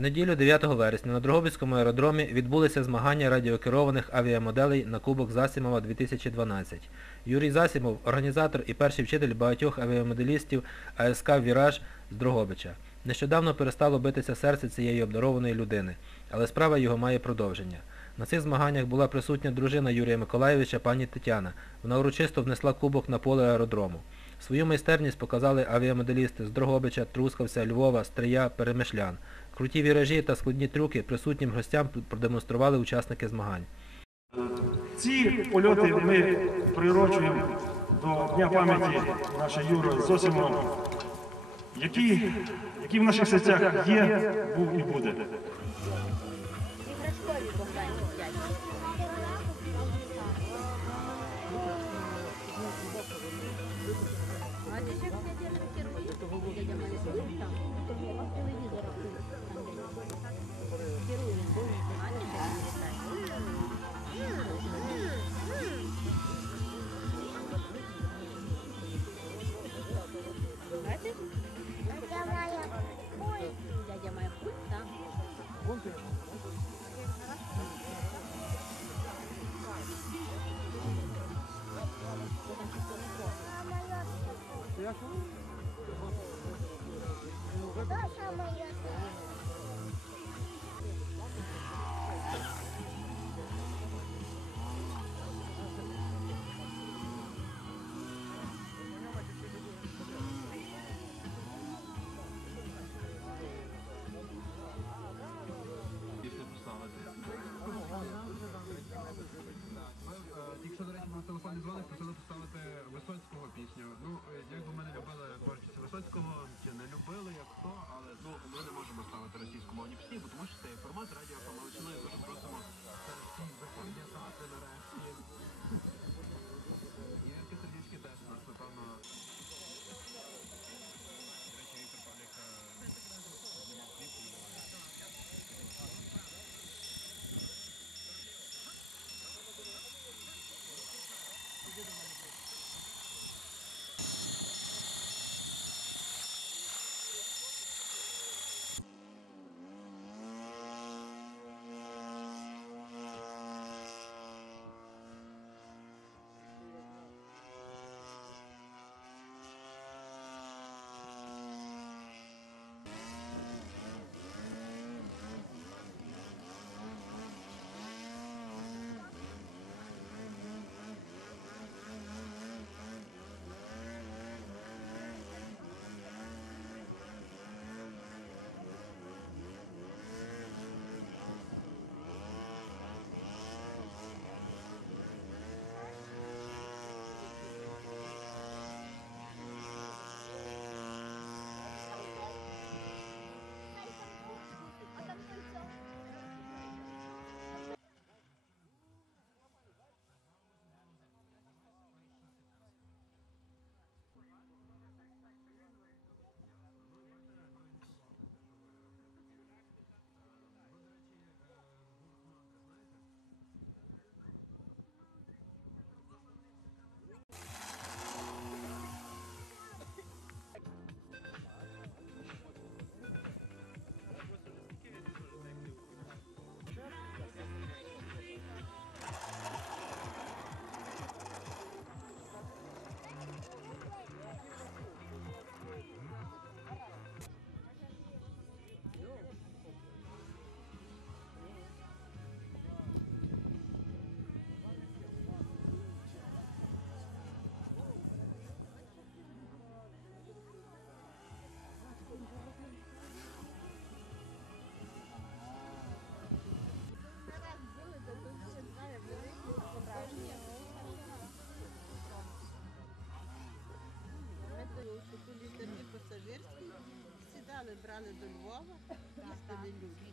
Неділю 9 вересня на Дрогобицькому аеродромі відбулися змагання радіокерованих авіамоделей на Кубок Засімова 2012. Юрій Засімов – організатор і перший вчитель багатьох авіамоделістів АСК «Віраж» з Дрогобича. Нещодавно перестало битися серце цієї обдарованої людини, але справа його має продовження. На цих змаганнях була присутня дружина Юрія Миколайовича, пані Тетяна. Вона урочисто внесла кубок на поле аеродрому. Свою майстерність показали авіамоделісти з Дрогобича, Трускавця, Львова, Стрия, Перемишлян. Круті віражі та складні трюки присутнім гостям продемонстрували учасники змагань. Ці польоти ми прирочуємо до Дня пам'яті нашого Юри Зосимова, який, який в наших серцях є, був і буде. А ти ще дядя керує? Дядя має свій там? Телевізора. Якщо, до речі, на телефонний дзвоник, просили поставити Висоцького брали до Львова, їздили люди.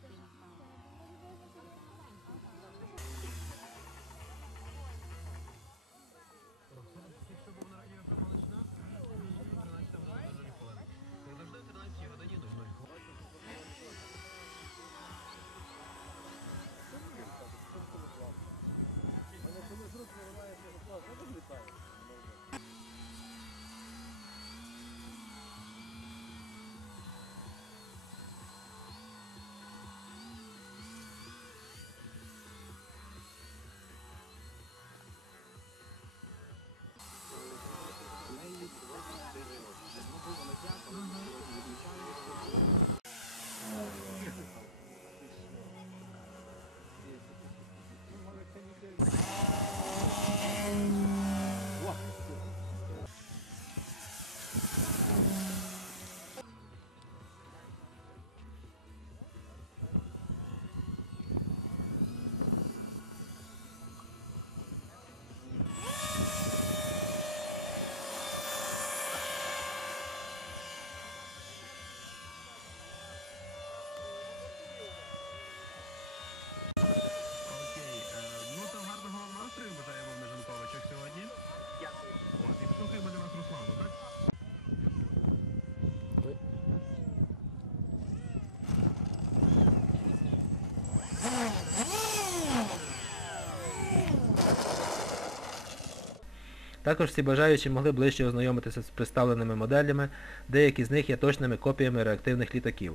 Також всі бажаючі могли ближче ознайомитися з представленими моделями, деякі з них є точними копіями реактивних літаків.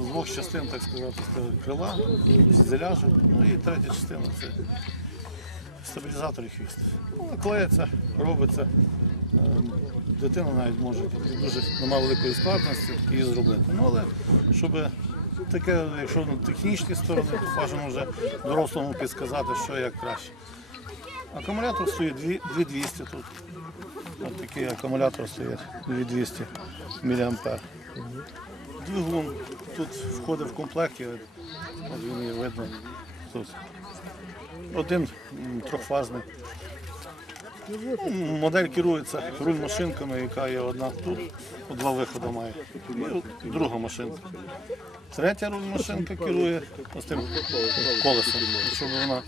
з двох частин, так сказати, крила, фюзеляжу. Ну і третя частина це стабілізатор і хвіст. Ну, робиться. Ем, Дитина навіть може дуже немає великої складності її зробити. Ну але щоб таке, якщо на технічній стороні, то бажано вже дорослому підсказати, що як краще. Акумулятор стоїть 2200 тут. Ось такий акумулятор стоїть 2200 мА. Двигун тут входить в комплекті, от він є видно тут. Один трьохфазний. М, Модель керується руль-машинками, яка є одна тут, два виходи має. І друга машинка. Третя руль-машинка керує ось тим колесом, щоб вона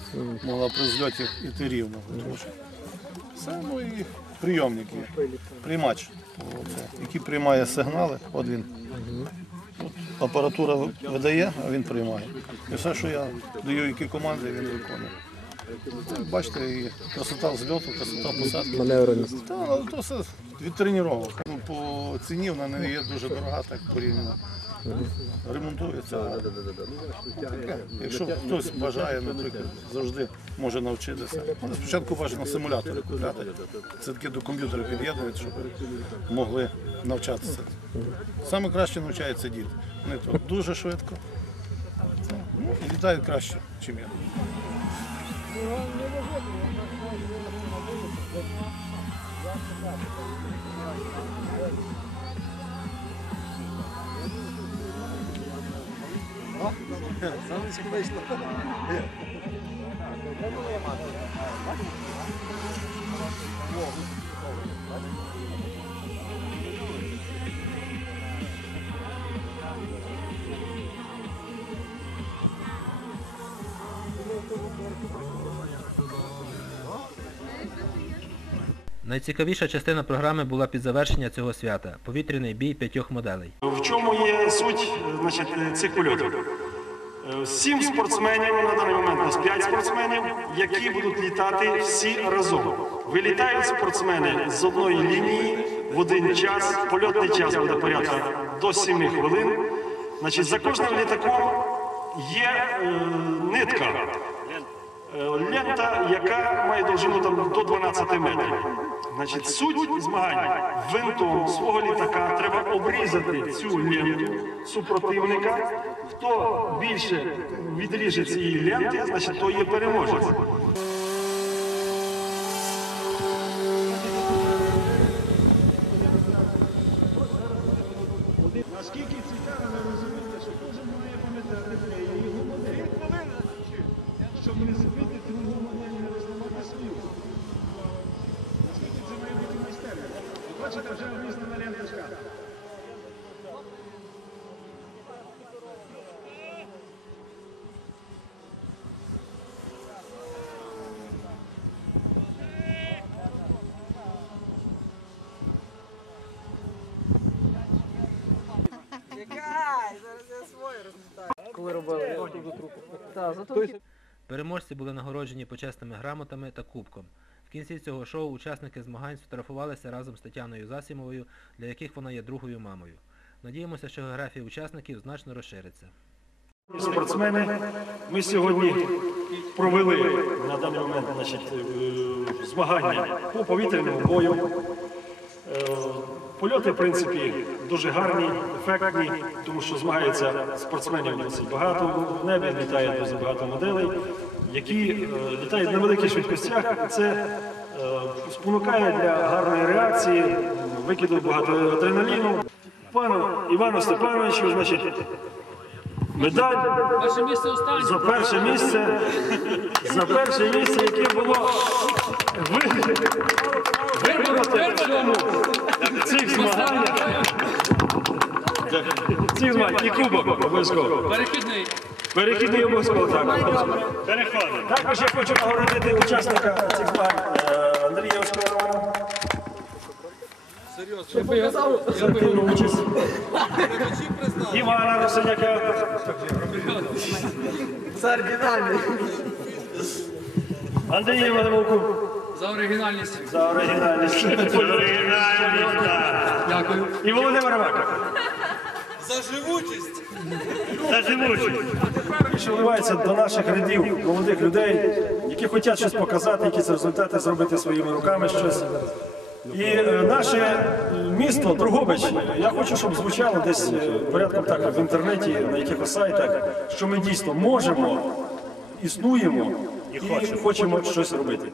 могла при зльоті йти рівно. Тому що Це ну і прийомник приймач, який приймає сигнали. От він апаратура видає, а він приймає. І все, що я даю, які команди, він виконує. Бачите, і красота зльоту, красота посадки. Маневреність. Та, ну, то все від тренувань. Ну, по ціні вона не є дуже дорога, так порівняно. Ремонтується. Таке. Якщо хтось бажає, наприклад, завжди може навчитися. Але спочатку бажано симулятори купляти. Це таке до комп'ютера під'єднують, щоб могли навчатися. Саме краще навчаються діти. Вони то дуже швидко. Ну, і літають краще, ніж я. Sanırım başladı. Thank you. Найцікавіша частина програми була під завершення цього свята повітряний бій п'ятьох моделей. В чому є суть значить, цих польотів? Сім спортсменів на даний момент у нас п'ять спортсменів, які будуть літати всі разом. Вилітають спортсмени з одної лінії в один час. Польотний час буде порядка до 7 хвилин. Значить, за кожним літаком є е, нитка. Лента, яка має довжину там, до 12 метрів. Значить, суть змагань винтом свого літака треба обрізати цю ленту супротивника. Хто більше відріже цієї ленти, значить, то є переможець. Наскільки цікаво, ви розумієте, що кожен має пам'ятати про його модель. Щоб не збити другу модель, не розламати свою. Наскільки це має бути майстерно? Бачите, вже обрізана ленточка. Переможці були нагороджені почесними грамотами та кубком. В кінці цього шоу учасники змагань сфотографувалися разом з Тетяною Засімовою, для яких вона є другою мамою. Надіємося, що географія учасників значно розшириться. Спортсмени, ми сьогодні провели на даний момент значить, е, змагання по повітряному бою. Польоти, в принципі, дуже гарні, ефектні, тому що змагаються спортсменів досить багато. В небі літає досить багато моделей, які е, літають на великих швидкостях. Це е, спонукає для гарної реакції, викиду багато адреналіну. Пану Івану Степановичу, значить, медаль за перше місце, за перше місце, яке було Цих змагань і кубок обов'язково. Перехідний. Перехідний обов'язково так. Переходимо. Також я хочу нагородити учасника цих змагань е, Андрія Оскарова. За активну участь. Івана Росиняка. Цар динамік. Андрій Івановку. За оригінальність. За оригінальність. Дякую. І Володимир Маков. За живучість! За живучість. Що вливається до наших рядів молодих людей, які хочуть щось показати, якісь результати зробити своїми руками щось. І е, наше е, місто Другобич, я хочу, щоб звучало десь е, порядком так в інтернеті, на якихось сайтах, що ми дійсно можемо, існуємо і хочемо щось робити.